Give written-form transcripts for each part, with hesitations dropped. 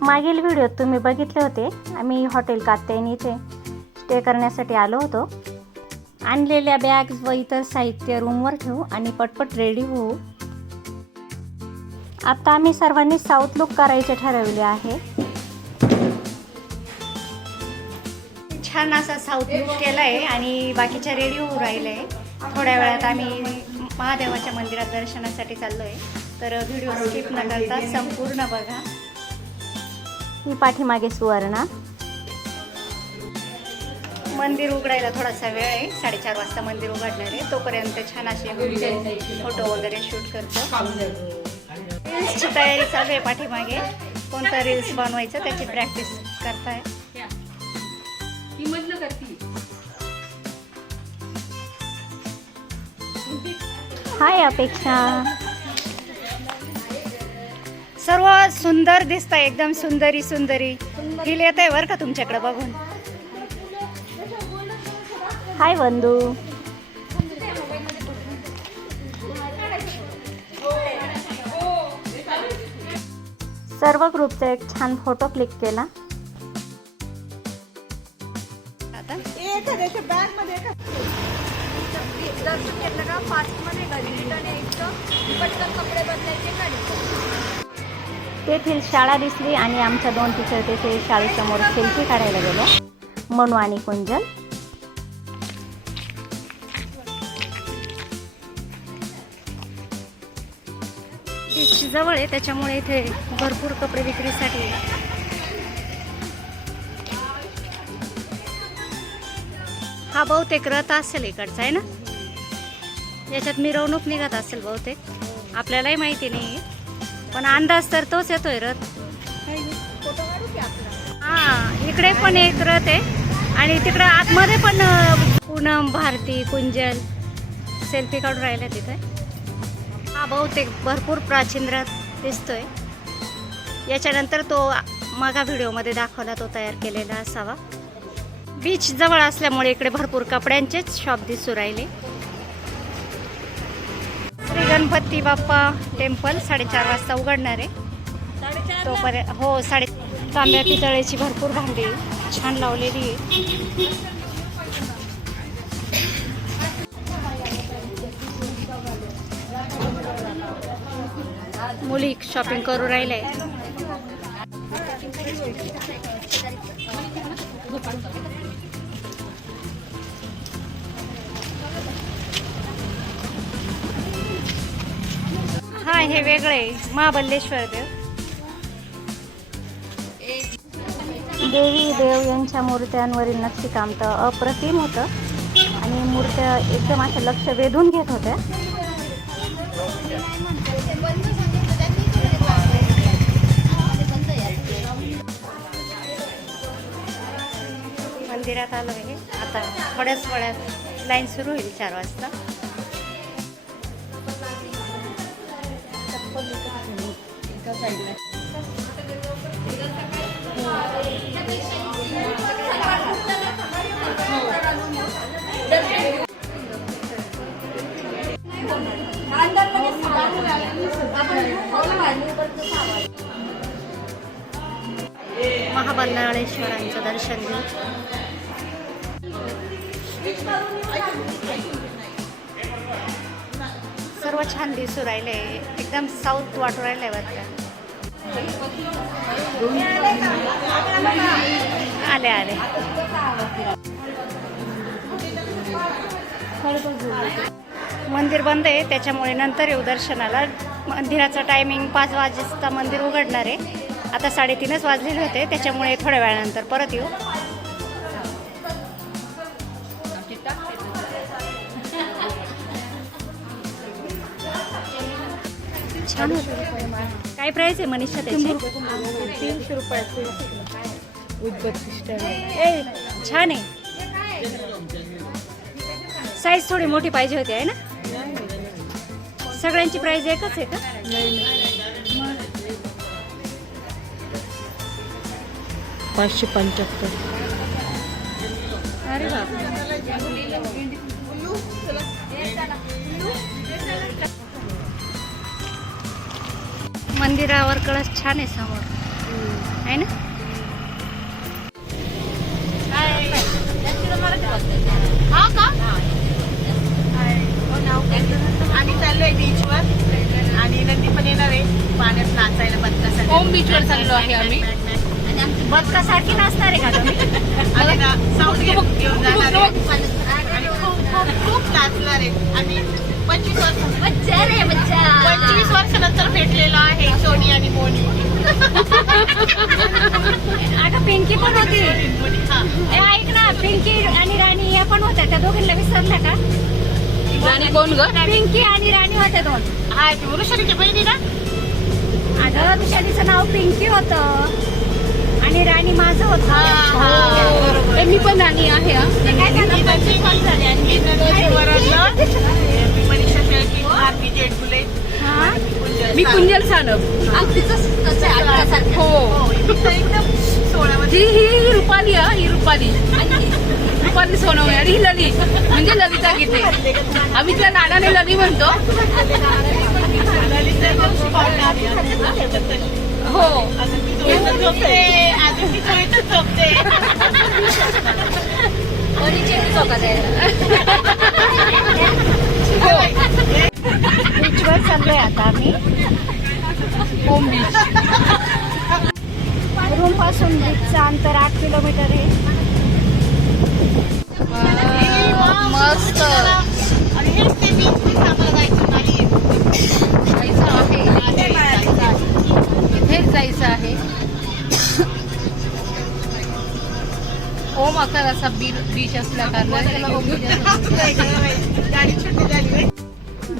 मागील व्हिडिओत तुम्ही बघितले होते, आम्ही हॉटेल कात्यायनी इथे स्टे करण्यासाठी आलो होतो. आणलेल्या बॅग्स व इतर साहित्य रूमवर ठेवू आणि पटपट रेडी होऊ. आता आम्ही सर्वांनी साऊथ लुक करायचे ठरवले आहे. छान असा साऊथ लुक केला आहे आणि बाकीच्या रेडी होऊ राहिलं आहे. थोड्या वेळात आम्ही महादेवाच्या मंदिरात दर्शनासाठी चाललो आहे, तर व्हिडिओ स्किप न करता संपूर्ण बघा. ही पाठीमागे सुवर्णा. मंदिर उघडायला थोडासा वेळ आहे, 4:30 वाजता मंदिर उघडणार आहे. तोपर्यंत छान असे फोटो वगैरे शूट करतो. रील्सची तयारी चालू आहे पाठीमागे. कोणता रील्स बनवायचं त्याची प्रॅक्टिस करताय. हाय अपेक्षा. सर्व सुंदर दिसत आहे, एकदम सुंदरी सुंदरी फील येत आहे बरं का तुमच्याकडे बघून. हाय वंदू. सर्व ग्रुपचा एक छान फोटो क्लिक केला. आता तेथील शाळा दिसली आणि आमच्या 2 टीचर तेथे शाळेसमोर सेल्फी काढायला गेलो, मनू आणि कुंजल. बीच जवळ आहे त्याच्यामुळे इथे भरपूर कपडे विक्रीसाठी. हा बहुतेक रथ असेल इकडचा आहे ना, याच्यात मिरवणूक निघत असेल बहुतेक, आपल्यालाही माहिती नाही पण अंदाज तर तोच येतोय रथ. हा इकडे पण एक रथ आहे आणि तिकडे आतमध्ये पण पूनम, भारती, कुंजल सेल्फी काढून राहिल्या तिथे. हा बहुतेक भरपूर प्राचीन रथ दिसतोय. याच्यानंतर तो मागा व्हिडिओमध्ये दाखवला तो तयार केलेला असावा. बीच जवळ असल्यामुळे इकडे भरपूर कपड्यांचेच शॉप दिसू राहिले. श्री गणपती बाप्पा टेम्पल 4:30 वाजता उघडणार आहे. तोपर्यंत हो तांब्या पितळेची भरपूर भांडी छान लावलेली आहे. मुली शॉपिंग करू राहिले. हा हे वेगळे महाबलेश्वर देवी देव यांच्या मूर्त्यांवरील नक्षीकाम तर अप्रतिम होतं आणि मूर्त्या एकदम असं लक्ष वेधून घेत होत्या. मंदिरात आलो आहे. आता थोड्याच वेळात लाईन सुरू होईल 4 वाजता. महाबलेश्वरांचं दर्शन घेऊ. सर्व छान दिसू राहिले, एकदम साऊथ वाटू राहिले बरं का. आले आले. मंदिर बंद आहे त्याच्यामुळे नंतर येऊ दर्शनाला. मंदिराचं टायमिंग 5 वाजता मंदिर उघडणार आहे. आता 3:30 वाजलेले होते त्याच्यामुळे थोड्या वेळानंतर परत येऊ. छान होतं. काय प्राइस आहे मनीषा त्याची? 300 रुपये. छान आहे. साईज थोडी मोठी पाहिजे होती आहे ना. सगळ्यांची प्राइस एकच आहे का? 575. अरे बाप. मंदिरावर कळस छान आहे समोर आहे ना. हा का आम्ही चाललोय बीचवर आणि नंदी पण येणार आहे पाण्यात नाचायला बदकासाठी. होम बीचवर चाललो आहे आम्ही. बदकासारखी नसणार आहे का तुम्ही? आम्ही ना साऊंड घेऊन जाणार आहे आणि खूप खूप खूप नाचणार आहे. आम्ही 25 वर्षानंतर भेटलेलो आहे सोनी आणि मोनी. आता पिंकी पण होती. हा. ए, ऐक ना, पिंकी आणि राणी या पण होत्या. त्या दोघींना विसरल्या का? राणी कोण ग? पिंकी आणि राणी होत्या दोन. हा ती वृषालीची बहिणी ना. अगं ऋषालीचं नाव पिंकी होतं आणि राणी माझं होतं. ए, मी पण राणी आहे हा. ते काय झालं? ही नंदी कॉल झाली आणि ही नंदीची वरडलं. मी मनीषा शेळके, आरती जेटकुले. हा? मी कुंजल सानप. हो. तिचं एकदम 16 वर्ष. ही रुपाली हा. ही रुपाली सोनवणे आणि ही लली म्हणजे ललिता गीते. आम्ही त्या नानाने लली म्हणतो. हो. अजून ती झोपते. बीचवर चाललोय आता आम्ही. Home beach. रूम पासून बीचचं अंतर 8 किलोमीटर आहे. मस्त आणि हेच ते बीच ते आम्हाला जायचं नाही. जायचं आहे. इथेच जायचं आहे. ओम आकाराचा बीच असल्या कारणाने त्याला होम बीच असं म्हणतात. गाडी छोटी झाली.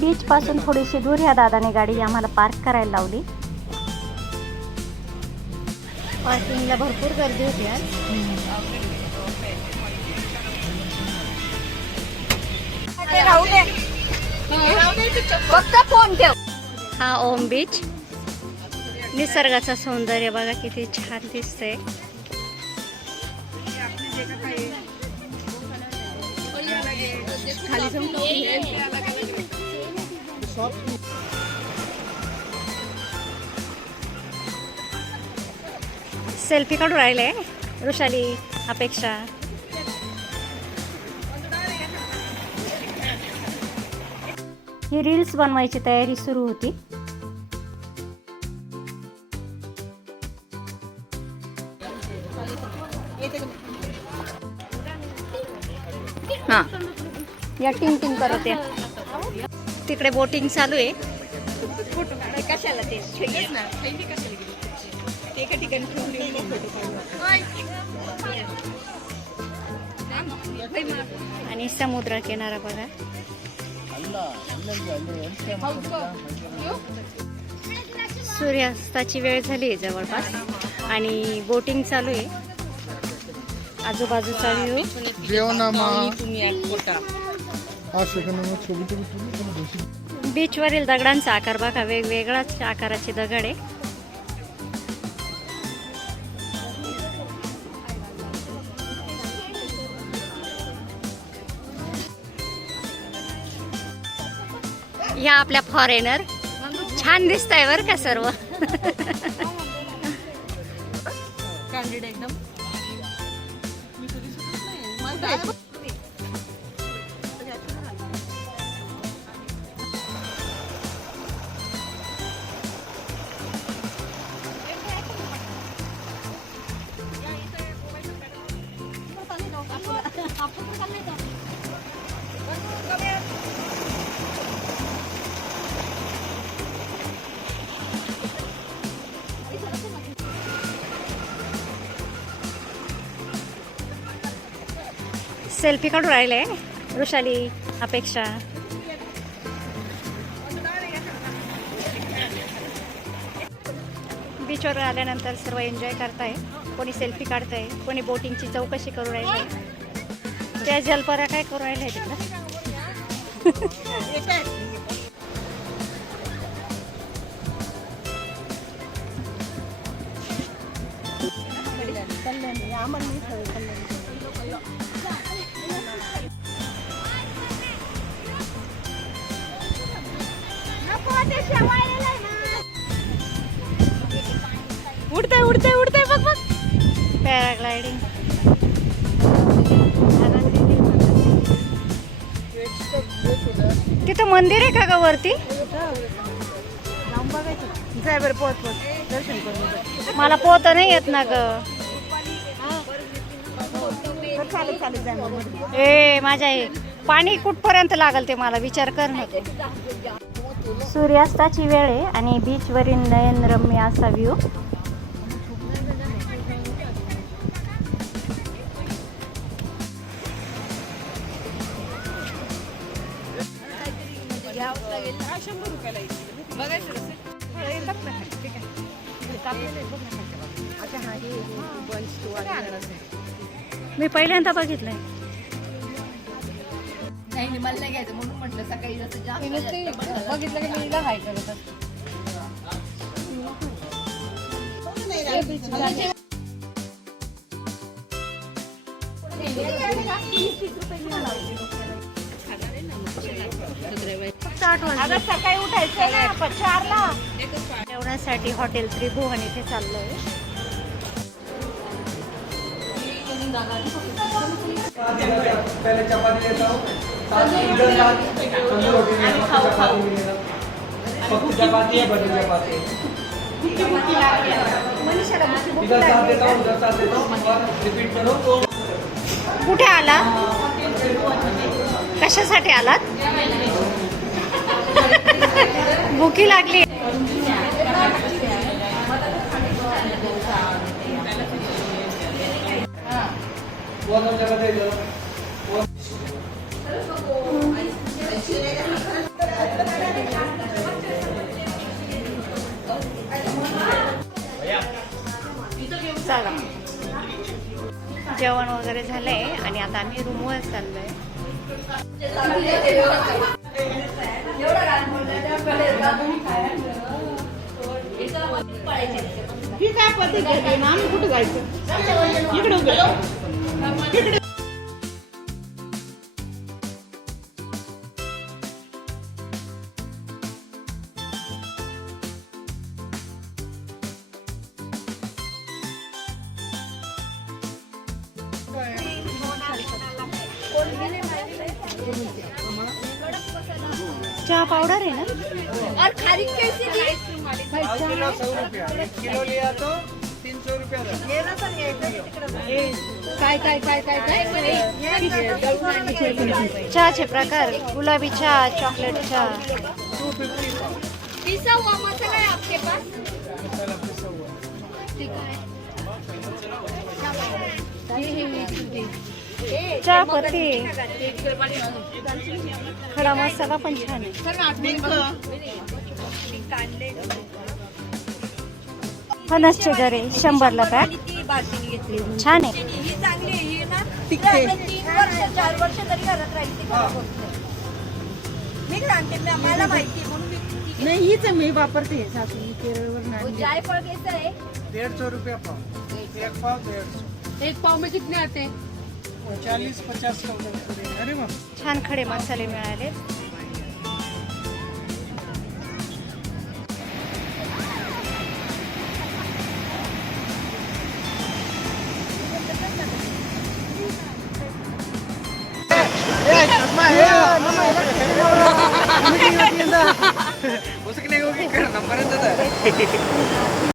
बीच पासून थोडीशी दूर ह्या दादाने गाडी आम्हाला पार्क करायला लावली. पार्किंगला भरपूर गर्दी होती आज. फक्त फोन ठेव. हा ओम बीच. निसर्गाचं सौंदर्य बघा किती छान दिसतंय. सेल्फी काढून राहिले ऋषाली, अपेक्षा. ही रील्स बनवायची तयारी सुरू होती. हा. या टिंग टिंग करत या. तिकडे बोटिंग चालू आहे. कशाला ते एका ठिकाणी आणि समुद्र किनारा बघा. सूर्यास्ताची वेळ झाली आहे जवळपास आणि बोटिंग चालू आहे. आजूबाजूचा व्ह्यू. बीचवरील दगडांचा आकार बघा. वेगवेगळ्याच आकाराचे दगड आहे. या आपल्या फॉरेनर छान दिसत आहे बरं का सर्व. कॅन्डिड एकदम. सेल्फी काढून राहिले ऋषाली, अपेक्षा. बीचवर आल्यानंतर सर्व एन्जॉय करताय. कोणी सेल्फी काढताय, कोणी बोटिंगची चौकशी करू राहिले. त्या जलपऱ्या काय करू राहिले तिकडं. उडतंय उडतंय उडतंय बघ. पॅराग्लायडिंग. तिथं मंदिर आहे का ग वरती? जाय बरं पोहोच पोहोच दर्शन करून मला पोहता नाही येत ना ग. चालत चालत जाय मग. ए माझ्या हे पाणी कुठपर्यंत लागल ते मला विचार कर ना. सूर्यास्ताची वेळ आहे आणि बीचवरील नयनरम्य असा व्ह्यू. मी पहिल्यांदा बघितलंय. नाही मला नाही घ्यायचं म्हणून म्हटलं सकाळी जसं जास्त बघितलं की मी हाय करत सकाळी उठायचं ना 4ला. जेवणासाठी हॉटेल त्रिभुवन इथे चाललोय. पहले चपाती लेता हूँ, साथ में इधर तंदूर रोटी लेता हूँ, फक्त चपाती है, बड़ी चपाती इधर साथ देता हूँ, उधर साथ देता हूँ, और रिपीट करो. कुठे आलात? कशासाठी आलात? भुकी लागली. वो सब जगह दे दो. चला जेवण वगैरे झालंय आणि आता आम्ही रूमवर चाललोय. ही काय पद्धत आहे ना? आम्ही कुठे जायचं? इकडे उभे राहा. इकडे चहा पावडर आहे ना? और खारी कैसी दी? किलो 100 रुपया, 1 किलो लिया तो 300 रुपया था. काय काय काय काय काय चहाचे प्रकार गुलाबी चहा, चॉकलेट चहा. 250 का. पिसा हुआ मसाला है आपके पास? मसाला पिसा हुआ. ठीक है. चहा पत्ती, खडा मसाला पण छान आहे. फणसचे गरे 100ला पॅक. छान आहे. नाही हीच मी वापरते सासू केरळवर जायफळ कैसा है? 150 रुपया पाव. एक पाव 150. एक पाव में कितने आते हैं? 40-50 का उधर. अरे वाह. छान खडे मसाले मिळाले. उसके लिए नंबर